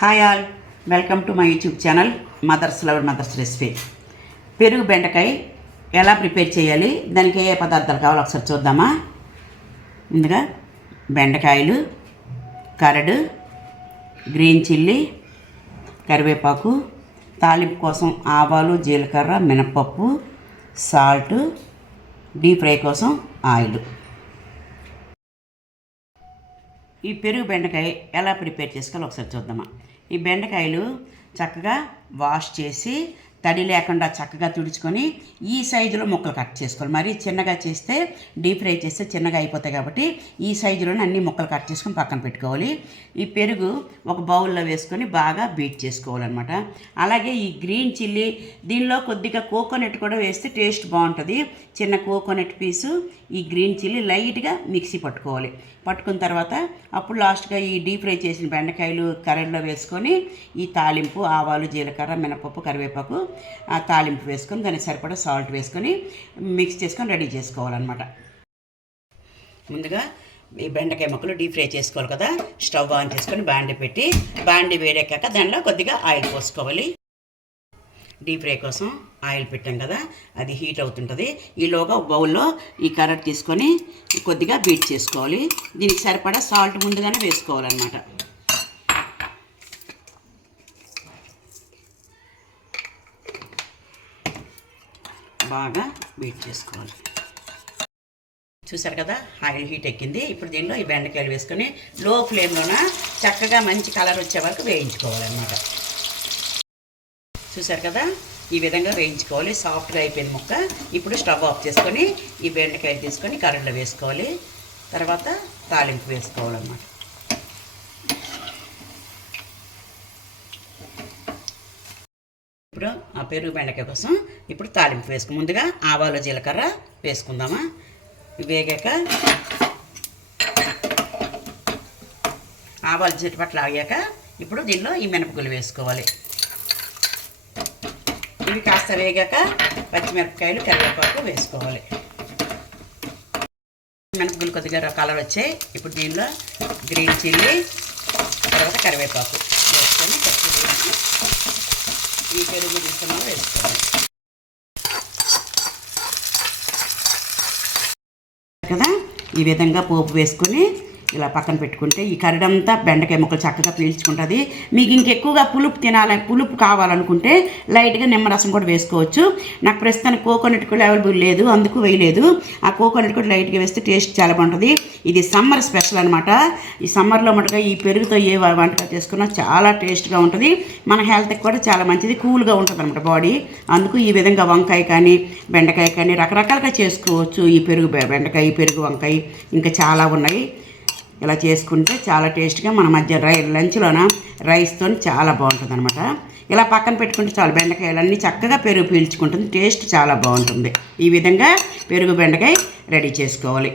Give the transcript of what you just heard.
Hi all, welcome to my YouTube channel Mothers Lover Mothers Recipe. పెరుగు బెండకాయ ఎలా prepare చేయాలి, దానికి ఏ పదార్థాలు కావాలో ఒకసారి చూద్దామా. ముందుగా బెండకాయలు, కరడు, గ్రీన్ చిల్లీ, కరివేపాకు, తాలింపు కోసం ఆవాలు, జీలకర్ర, మినపప్పు, సాల్ట్, డీప్ ఫ్రై కోసం ఆయిల్. ఈ పెరుగు బెండకాయ ఎలా ప్రిపేర్ చేసుకోవాలో ఒకసారి చూద్దామా. ఈ బెండకాయలు చక్కగా వాష్ చేసి తడి లేకుండా చక్కగా తుడుచుకొని ఈ సైజులో ముక్కలు కట్ చేసుకోవాలి. మరీ చిన్నగా చేస్తే డీప్ ఫ్రై చేస్తే చిన్నగా అయిపోతాయి కాబట్టి ఈ సైజులోనే అన్ని ముక్కలు కట్ చేసుకొని పక్కన పెట్టుకోవాలి. ఈ పెరుగు ఒక బౌల్లో వేసుకొని బాగా బీట్ చేసుకోవాలన్నమాట. అలాగే ఈ గ్రీన్ చిల్లీ, దీనిలో కొద్దిగా కోకోనట్ కూడా వేస్తే టేస్ట్ బాగుంటుంది. చిన్న కోకోనట్ పీసు, ఈ గ్రీన్ చిల్లీ లైట్గా మిక్సీ పట్టుకోవాలి. పట్టుకున్న తర్వాత అప్పుడు లాస్ట్గా ఈ డీప్ ఫ్రై చేసిన బెండకాయలు కర్రీలో వేసుకొని ఈ తాలింపు ఆవాలు, జీలకర్ర, మినపప్పు, కరివేపాకు ఆ తాలింపు వేసుకొని దానికి సరిపడా సాల్ట్ వేసుకొని మిక్స్ చేసుకొని రెడీ చేసుకోవాలన్నమాట. ముందుగా ఈ బెండకాయ ముక్కలు డీప్ ఫ్రై చేసుకోవాలి కదా. స్టవ్ ఆన్ చేసుకొని బాండి పెట్టి, బాండి వేడెక్కాక దానిలో కొద్దిగా ఆయిల్ పోసుకోవాలి. డీప్ ఫ్రై కోసం ఆయిల్ పెట్టాం కదా, అది హీట్ అవుతుంటుంది. ఈలోగా బౌల్లో ఈ కర్రట్ తీసుకొని కొద్దిగా బీట్ చేసుకోవాలి. దీనికి సరిపడా సాల్ట్ ముందుగానే వేసుకోవాలన్నమాట. బాగా బీట్ చేసుకోవాలి. చూసారు కదా, ఆయిల్ హీట్ ఎక్కింది. ఇప్పుడు దీనిలో ఈ బెండకాయలు వేసుకొని లో ఫ్లేమ్లోన చక్కగా మంచి కలర్ వచ్చే వరకు వేయించుకోవాలన్నమాట. చూసారు కదా, ఈ విధంగా వేయించుకోవాలి. సాఫ్ట్గా అయిపోయింది ముక్క. ఇప్పుడు స్టవ్ ఆఫ్ చేసుకొని ఈ బెండకాయలు తీసుకొని కర్రీలో వేసుకోవాలి. తర్వాత తాలింపు వేసుకోవాలన్నమాట. ఇప్పుడు ఆ పెరుగు బెండకాయ కోసం ఇప్పుడు తాలింపు వేసుకుని ముందుగా ఆవాలు, జీలకర్ర వేసుకుందామా. వేగాక ఆవాలు చిటపట్లు ఆగాక ఇప్పుడు దీనిలో ఈ మినపగుళ్ళు వేసుకోవాలి. ఇవి కాస్త వేగాక పచ్చిమిరపకాయలు, కరివేపాకు వేసుకోవాలి. మినపగుళ్ళు కొద్దిగా కలర్ వచ్చాయి. ఇప్పుడు దీనిలో గ్రీన్ చిల్లీ, తర్వాత కరివేపాకు వేసుకొని ఈ పెరుగు తీసుకున్న వేసుకోవాలి కదా. ఈ విధంగా పోపు వేసుకొని ఇలా పక్కన పెట్టుకుంటే ఈ కర్రీడంతా బెండకాయ ముక్కలు చక్కగా పీల్చుకుంటుంది. మీకు ఇంకెక్కువగా పులుపు కావాలనుకుంటే లైట్గా నిమ్మరసం కూడా వేసుకోవచ్చు. నాకు ప్రస్తుతానికి కోకోనట్ కూడా అవైలబుల్ లేదు, అందుకు వేయలేదు. ఆ కోకోనట్ కూడా లైట్గా వేస్తే టేస్ట్ చాలా బాగుంటుంది. ఇది సమ్మర్ స్పెషల్ అనమాట. ఈ సమ్మర్లో మటుగా ఈ పెరుగుతో ఏ వంటగా చేసుకున్నా చాలా టేస్ట్గా ఉంటుంది. మన హెల్త్కి కూడా చాలా మంచిది, కూల్గా ఉంటుంది అనమాట బాడీ. అందుకు ఈ విధంగా వంకాయ కానీ బెండకాయ కానీ రకరకాలుగా చేసుకోవచ్చు. ఈ బెండకాయ, పెరుగు, వంకాయ ఇంకా చాలా ఉన్నాయి. ఇలా చేసుకుంటే చాలా టేస్ట్గా మన మధ్య లంచ్లోన రైస్తో చాలా బాగుంటుంది అనమాట. ఇలా పక్కన పెట్టుకుంటే చాలు, బెండకాయలన్నీ చక్కగా పెరుగు పీల్చుకుంటుంది, టేస్ట్ చాలా బాగుంటుంది. ఈ విధంగా పెరుగు బెండకాయ రెడీ చేసుకోవాలి.